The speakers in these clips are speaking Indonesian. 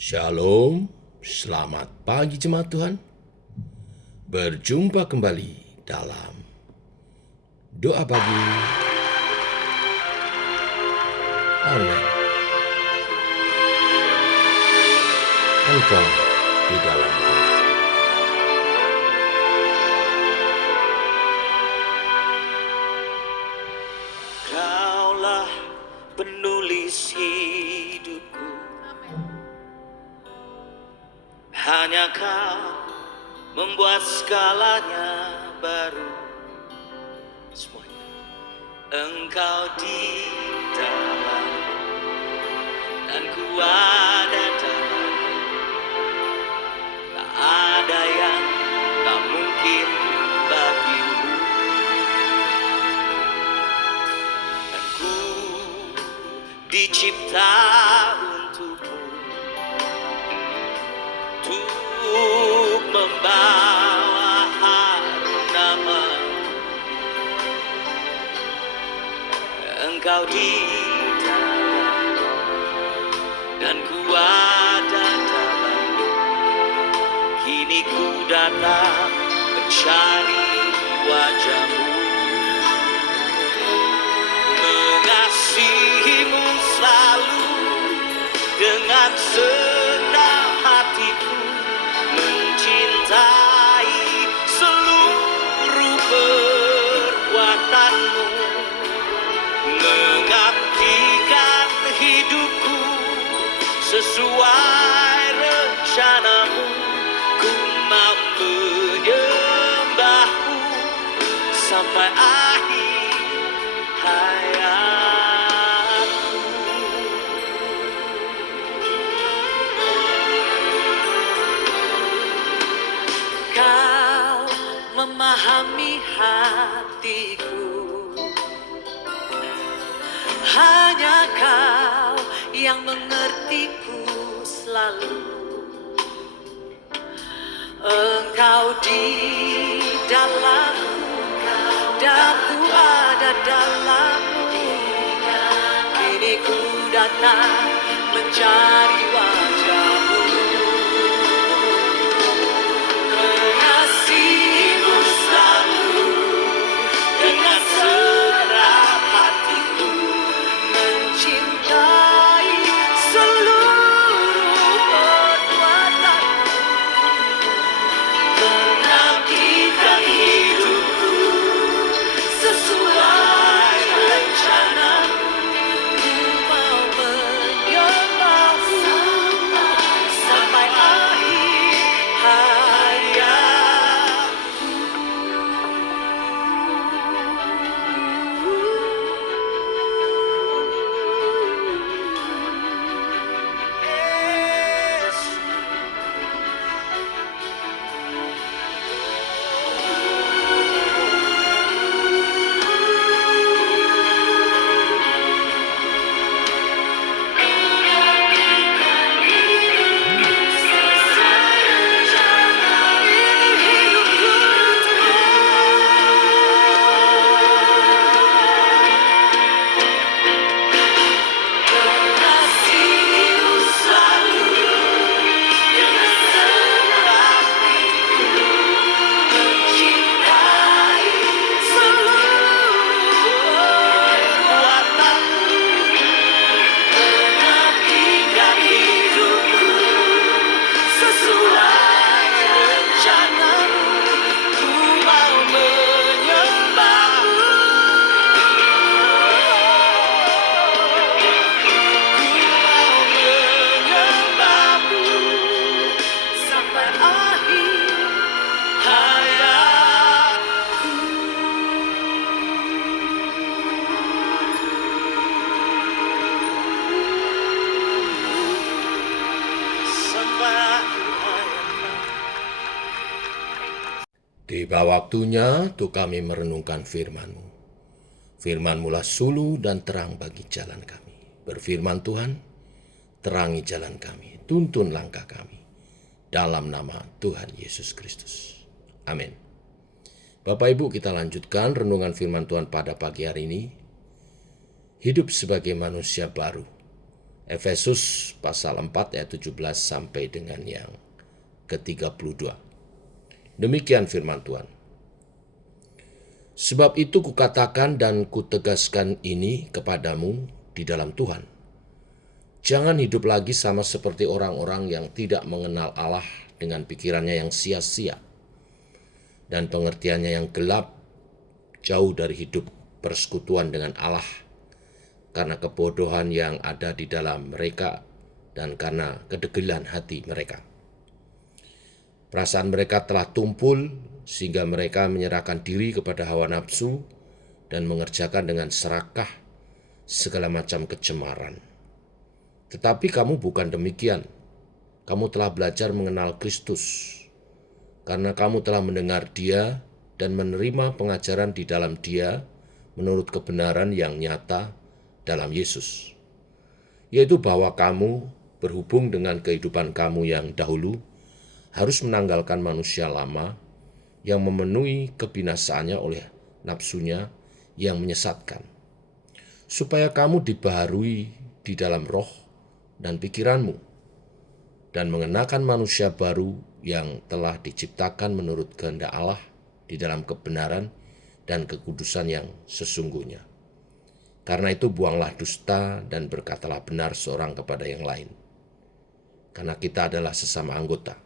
Shalom, selamat pagi jemaat Tuhan. Berjumpa kembali dalam doa pagi online. Engkau di dalamku. Kaulah penulis hidupku, hanya Kau membuat segalanya baru. Semuanya. Engkau di dalam dan ku ada dalam. Tak ada yang tak mungkin bagimu. Dan ku dicipta untukmu, untuk membawa harum nama. Engkau di dalam dan ku ada dalam. Kini ku datang mencari wajah-Mu, mengasihi-Mu selalu dengan senang hatiku, mencintai seluruh perbuatan-Mu, mengabdikan hidupku sesuai rencana-Mu. Ku mau menyembah-Mu sampai akhir hayatku. Kau memahami hatiku, hanya Kau yang mengertiku selalu. Engkau di dalamku dan ku ada dalam-Mu. Kini ku datang mencari wajah-Mu, mengasihi-Mu selalu dengan segenap hatiku, mencintai seluruh perbuatan-Mu, mengabdikan hidupku sesuai rencana-Mu. Ku mau menyembah-Mu sampai akhir hayatku. Yes. Mengasihi-Mu selalu dengan segenap hatiku, mencintai seluruh perbuatan-Mu, mengabdikan hidupku sesuai rencana-Mu. Ku mau menyembah-Mu, sampai akhir hayatku. Sampai akhir hayatku. Tiba waktunya untuk kami merenungkan firman-Mu. Firman-Mu lah suluh dan terang bagi jalan kami. Berfirman Tuhan, terangi jalan kami, tuntun langkah kami. Dalam nama Tuhan Yesus Kristus. Amin. Bapak Ibu, kita lanjutkan renungan firman Tuhan pada pagi hari ini. Hidup sebagai manusia baru. Efesus pasal 4 ayat 17 sampai dengan yang ke-32. Demikian firman Tuhan. Sebab itu kukatakan dan kutegaskan ini kepadamu di dalam Tuhan. Jangan hidup lagi sama seperti orang-orang yang tidak mengenal Allah dengan pikirannya yang sia-sia dan pengertiannya yang gelap, jauh dari hidup persekutuan dengan Allah karena kebodohan yang ada di dalam mereka dan karena kedegilan hati mereka. Perasaan mereka telah tumpul sehingga mereka menyerahkan diri kepada hawa nafsu dan mengerjakan dengan serakah segala macam kecemaran. Tetapi kamu bukan demikian. Kamu telah belajar mengenal Kristus karena kamu telah mendengar Dia dan menerima pengajaran di dalam Dia menurut kebenaran yang nyata dalam Yesus, yaitu bahwa kamu berhubung dengan kehidupan kamu yang dahulu harus menanggalkan manusia lama yang memenuhi kebinasaannya oleh nafsunya yang menyesatkan, supaya kamu dibaharui di dalam roh dan pikiranmu, dan mengenakan manusia baru yang telah diciptakan menurut kehendak Allah di dalam kebenaran dan kekudusan yang sesungguhnya. Karena itu buanglah dusta dan berkatalah benar seorang kepada yang lain, karena kita adalah sesama anggota.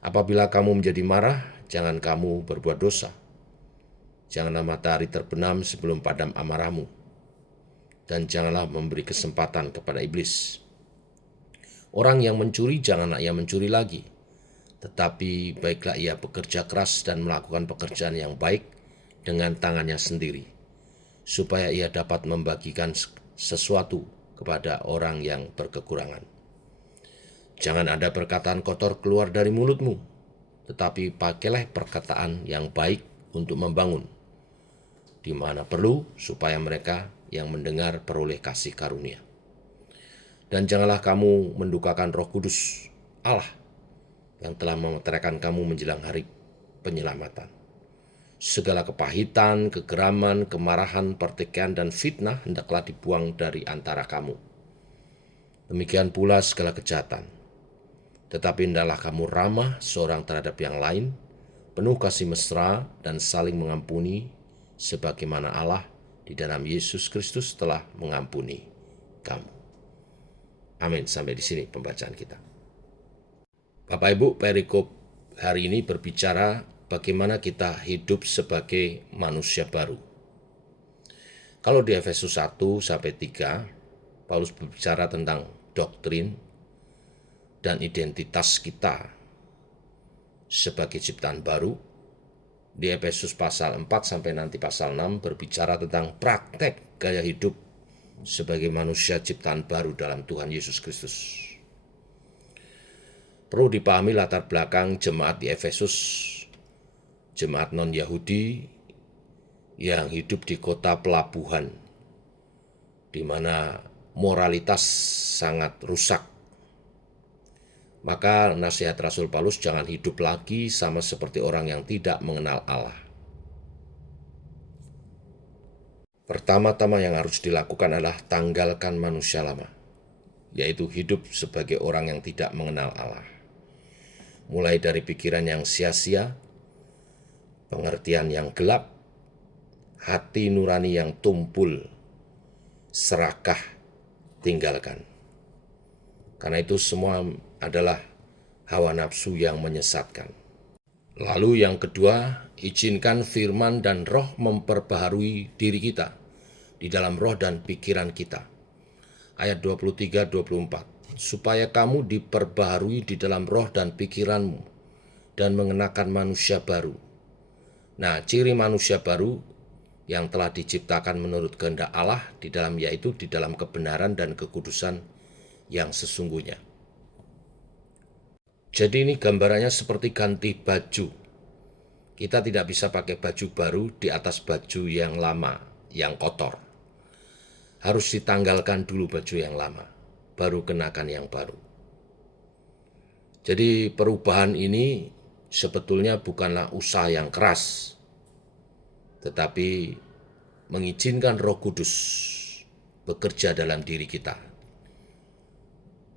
Apabila kamu menjadi marah, jangan kamu berbuat dosa. Janganlah matahari terbenam sebelum padam amarahmu, dan janganlah memberi kesempatan kepada iblis. Orang yang mencuri, janganlah ia mencuri lagi, tetapi baiklah ia bekerja keras dan melakukan pekerjaan yang baik dengan tangannya sendiri, supaya ia dapat membagikan sesuatu kepada orang yang berkekurangan. Jangan ada perkataan kotor keluar dari mulutmu, tetapi pakailah perkataan yang baik untuk membangun, di mana perlu, supaya mereka yang mendengar peroleh kasih karunia. Dan janganlah kamu mendukakan Roh Kudus Allah yang telah memeteraikan kamu menjelang hari penyelamatan. Segala kepahitan, kegeraman, kemarahan, pertikaian, dan fitnah hendaklah dibuang dari antara kamu. Demikian pula segala kejahatan. Tetapi hendaklah kamu ramah seorang terhadap yang lain, penuh kasih mesra dan saling mengampuni, sebagaimana Allah di dalam Yesus Kristus telah mengampuni kamu. Amin. Sampai di sini pembacaan kita. Bapak Ibu, perikop hari ini berbicara bagaimana kita hidup sebagai manusia baru. Kalau di Efesus 1-3, Paulus berbicara tentang doktrin dan identitas kita sebagai ciptaan baru. Di Efesus pasal 4 sampai nanti pasal 6 berbicara tentang praktek gaya hidup sebagai manusia ciptaan baru dalam Tuhan Yesus Kristus. Perlu dipahami latar belakang jemaat di Efesus, jemaat non-Yahudi yang hidup di kota pelabuhan, di mana moralitas sangat rusak. Maka nasihat Rasul Paulus, jangan hidup lagi sama seperti orang yang tidak mengenal Allah. Pertama-tama yang harus dilakukan adalah tanggalkan manusia lama, yaitu hidup sebagai orang yang tidak mengenal Allah. Mulai dari pikiran yang sia-sia, pengertian yang gelap, hati nurani yang tumpul, serakah, tinggalkan. Karena itu semua adalah hawa nafsu yang menyesatkan. Lalu yang kedua, izinkan firman dan roh memperbaharui diri kita di dalam roh dan pikiran kita. Ayat 23-24, supaya kamu diperbaharui di dalam roh dan pikiranmu dan mengenakan manusia baru. Nah, ciri manusia baru yang telah diciptakan menurut kehendak Allah di dalam, yaitu di dalam kebenaran dan kekudusan yang sesungguhnya. Jadi ini gambarannya seperti ganti baju. Kita tidak bisa pakai baju baru di atas baju yang lama, yang kotor. Harus ditanggalkan dulu baju yang lama, baru kenakan yang baru. Jadi perubahan ini sebetulnya bukanlah usaha yang keras, tetapi mengizinkan Roh Kudus bekerja dalam diri kita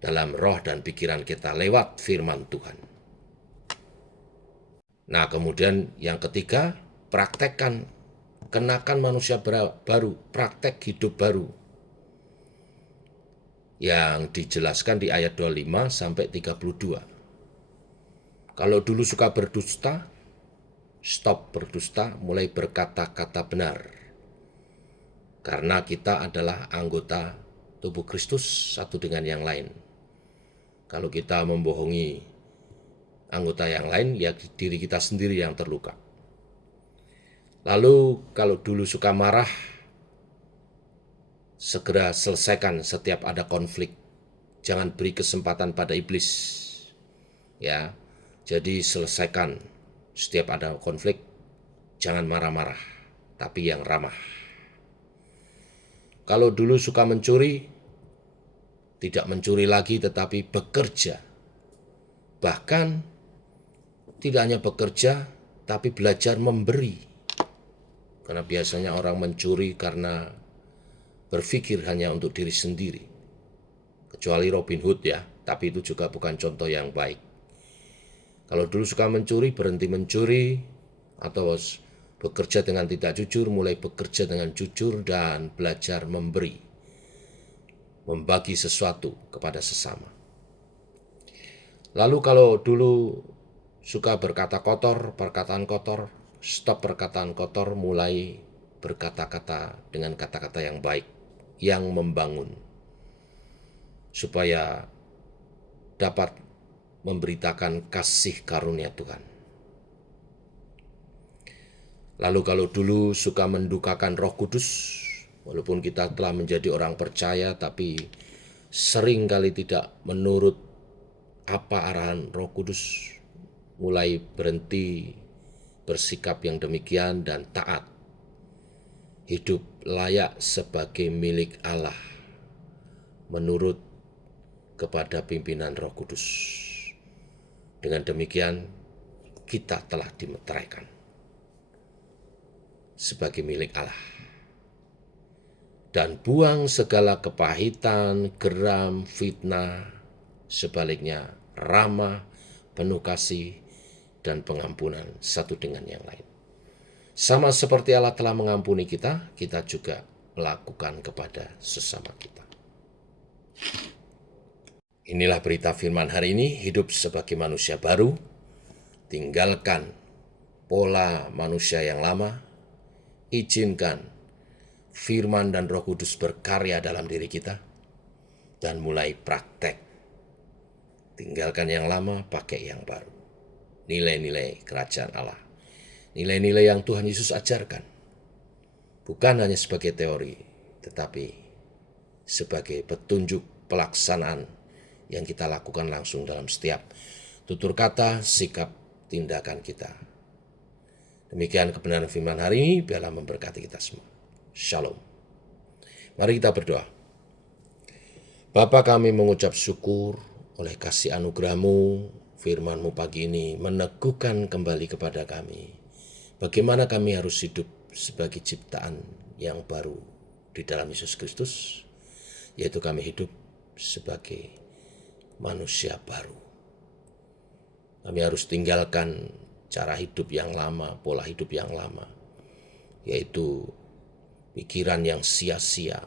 dalam roh dan pikiran kita lewat firman Tuhan. Nah, kemudian yang ketiga, praktekkan, kenakan manusia baru, praktek hidup baru. Yang dijelaskan di ayat 25 sampai 32. Kalau dulu suka berdusta, stop berdusta, mulai berkata-kata benar. Karena kita adalah anggota tubuh Kristus satu dengan yang lain. Kalau kita membohongi anggota yang lain, ya diri kita sendiri yang terluka. Lalu kalau dulu suka marah, segera selesaikan setiap ada konflik. Jangan beri kesempatan pada iblis. Ya, jadi selesaikan setiap ada konflik. Jangan marah-marah, tapi yang ramah. Kalau dulu suka mencuri, tidak mencuri lagi tetapi bekerja. Bahkan tidak hanya bekerja, tapi belajar memberi. Karena biasanya orang mencuri karena berpikir hanya untuk diri sendiri. Kecuali Robin Hood ya, tapi itu juga bukan contoh yang baik. Kalau dulu suka mencuri, berhenti mencuri, atau bekerja dengan tidak jujur, mulai bekerja dengan jujur dan belajar memberi. Membagi sesuatu kepada sesama. Lalu kalau dulu suka berkata kotor, perkataan kotor, stop perkataan kotor, mulai berkata-kata dengan kata-kata yang baik, yang membangun. Supaya dapat memberitakan kasih karunia Tuhan. Lalu kalau dulu suka mendukakan Roh Kudus, walaupun kita telah menjadi orang percaya, tapi sering kali tidak menurut apa arahan Roh Kudus, mulai berhenti bersikap yang demikian dan taat. Hidup layak sebagai milik Allah, menurut kepada pimpinan Roh Kudus. Dengan demikian, kita telah dimeteraikan sebagai milik Allah. Dan buang segala kepahitan, geram, fitnah, sebaliknya ramah, penuh kasih, dan pengampunan satu dengan yang lain. Sama seperti Allah telah mengampuni kita, kita juga melakukan kepada sesama kita. Inilah berita firman hari ini, hidup sebagai manusia baru, tinggalkan pola manusia yang lama, izinkan firman dan Roh Kudus berkarya dalam diri kita, dan mulai praktek. Tinggalkan yang lama, pakai yang baru. Nilai-nilai kerajaan Allah. Nilai-nilai yang Tuhan Yesus ajarkan. Bukan hanya sebagai teori, tetapi sebagai petunjuk pelaksanaan yang kita lakukan langsung dalam setiap tutur kata, sikap, tindakan kita. Demikian kebenaran firman hari ini, biarlah memberkati kita semua. Shalom. Mari kita berdoa. Bapa, kami mengucap syukur oleh kasih anugerah-Mu, firman-Mu pagi ini meneguhkan kembali kepada kami bagaimana kami harus hidup sebagai ciptaan yang baru di dalam Yesus Kristus, yaitu kami hidup sebagai manusia baru. Kami harus tinggalkan cara hidup yang lama, pola hidup yang lama, yaitu pikiran yang sia-sia,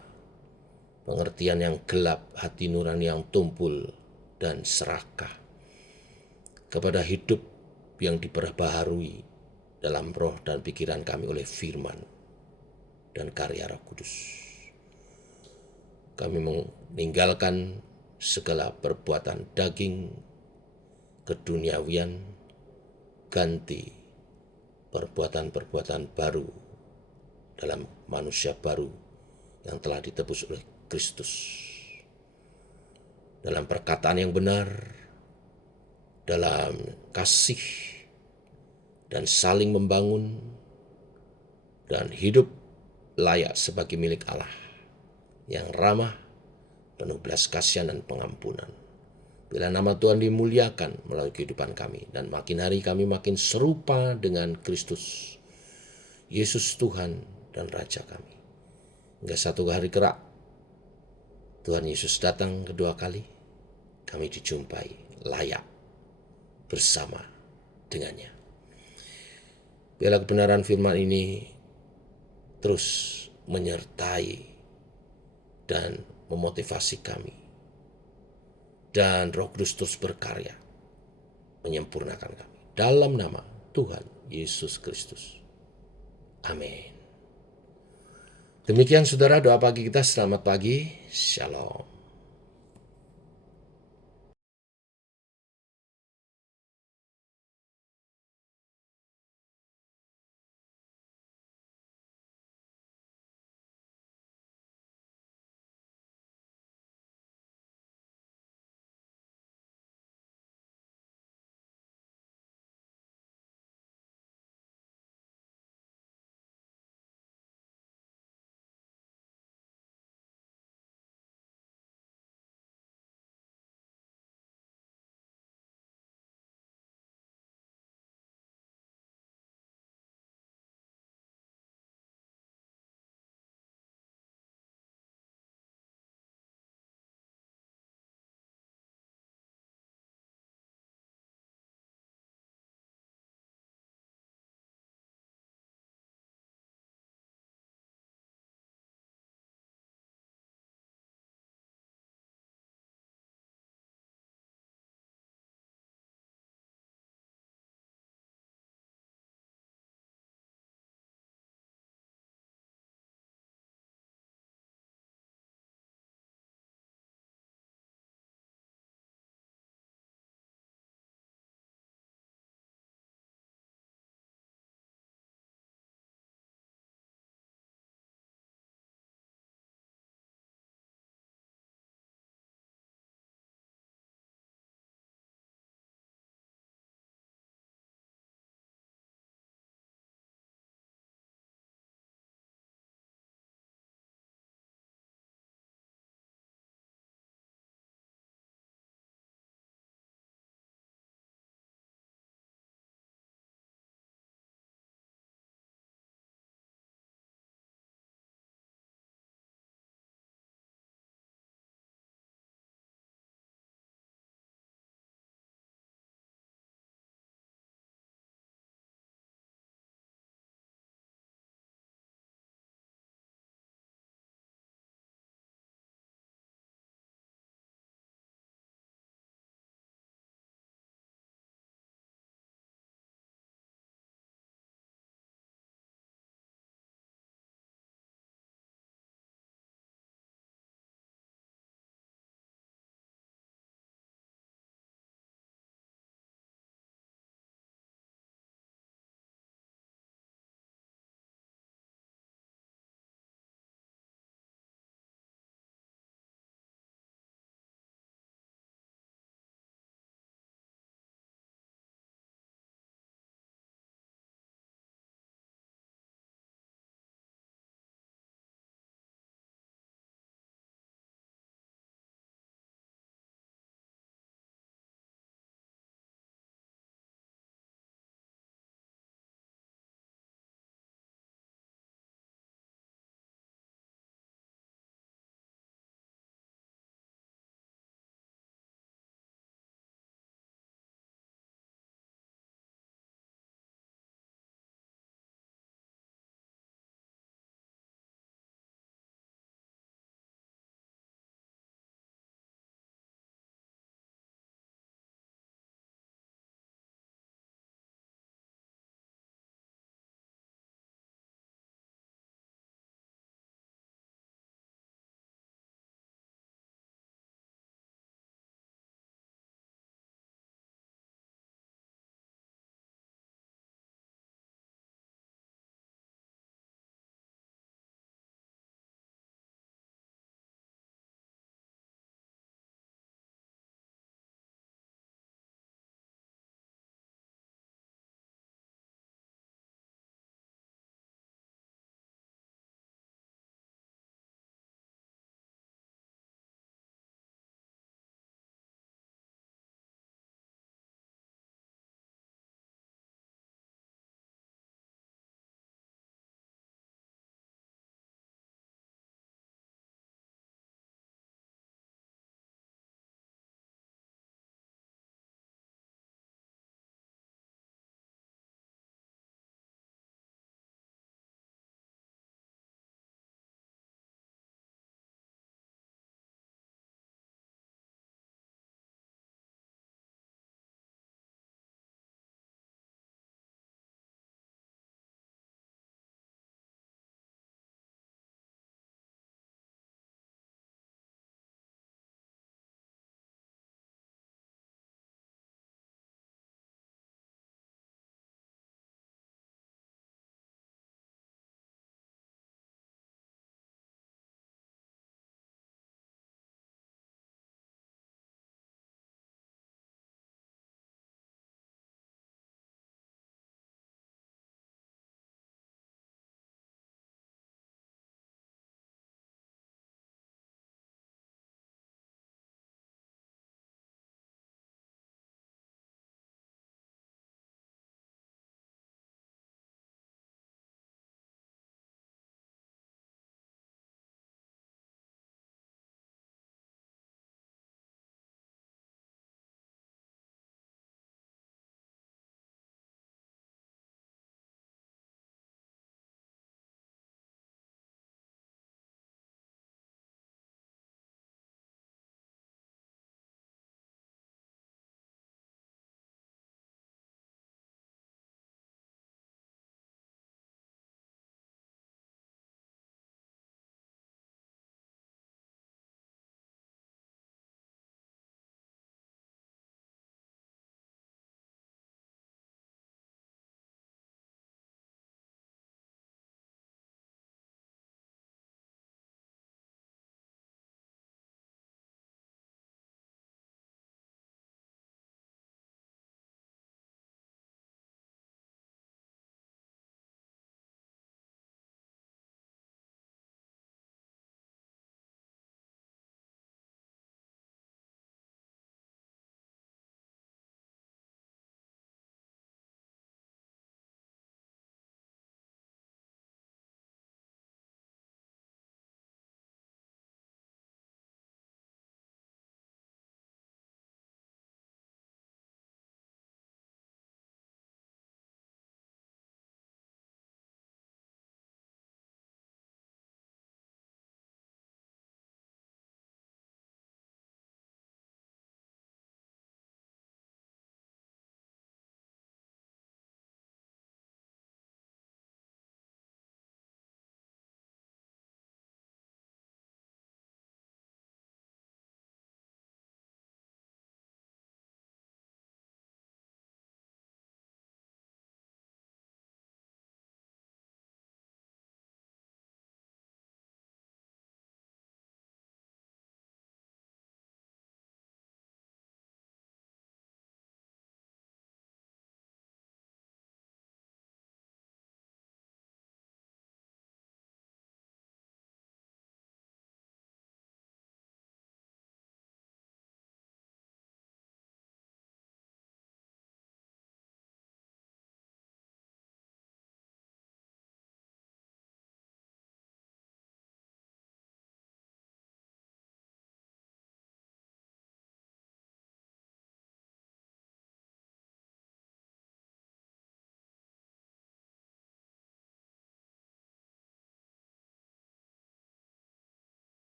pengertian yang gelap, hati nurani yang tumpul, dan serakah kepada hidup yang diperbaharui dalam roh dan pikiran kami oleh firman dan karya Roh Kudus. Kami meninggalkan segala perbuatan daging, keduniawian, ganti perbuatan-perbuatan baru dalam manusia baru yang telah ditebus oleh Kristus. Dalam perkataan yang benar, dalam kasih, dan saling membangun, dan hidup layak sebagai milik Allah, yang ramah, penuh belas kasihan dan pengampunan. Bila nama Tuhan dimuliakan melalui kehidupan kami, dan makin hari kami makin serupa dengan Kristus, Yesus Tuhan dan Raja kami. Hingga satu hari kelak, Tuhan Yesus datang kedua kali, kami dijumpai layak bersama dengannya. Biarlah kebenaran firman ini terus menyertai dan memotivasi kami. Dan Roh Kudus terus berkarya menyempurnakan kami. Dalam nama Tuhan Yesus Kristus. Amin. Demikian saudara doa pagi kita. Selamat pagi. Shalom.